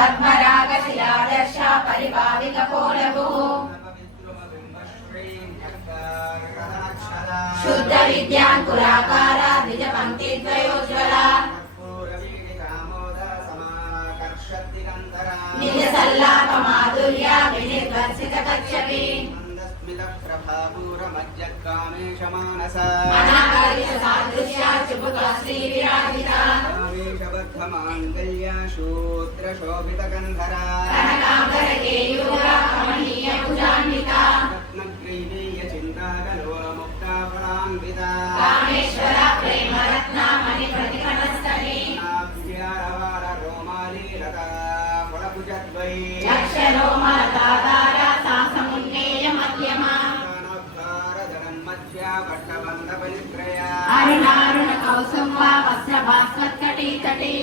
పద్మరాగశిలాదర్శ పరిభావిత పోలభూ శుద్ధ విద్యాంకురాకార ద్విజ పంక్తి ద్వయోజ్వల నిజ సల్లాప మాధుర్య వినిర్వర్షిత కచ్చపి అనాగరిత సాదృశ్య చుబుక శ్రీ విరాజిత శూద్ర శోభిత గంధరా కనకాంబర కేయూర కమనీయ భుజాన్విత రత్నగ్రీవీయ చింతాకలో ముక్తాఫలాన్విత కామేశ్వర ప్రేమ రత్న మణి ప్రతిఫలస్థలి నాభ్యారవార రోమాలీలత ఫలభుజద్వై లక్షరోమలతాధార సాసమున్నేయ మధ్యమ భట్టబంధ పరిక్రయ అరుణారుణ కౌసుంబ వస్త్ర భాస్వత్కటీ తటి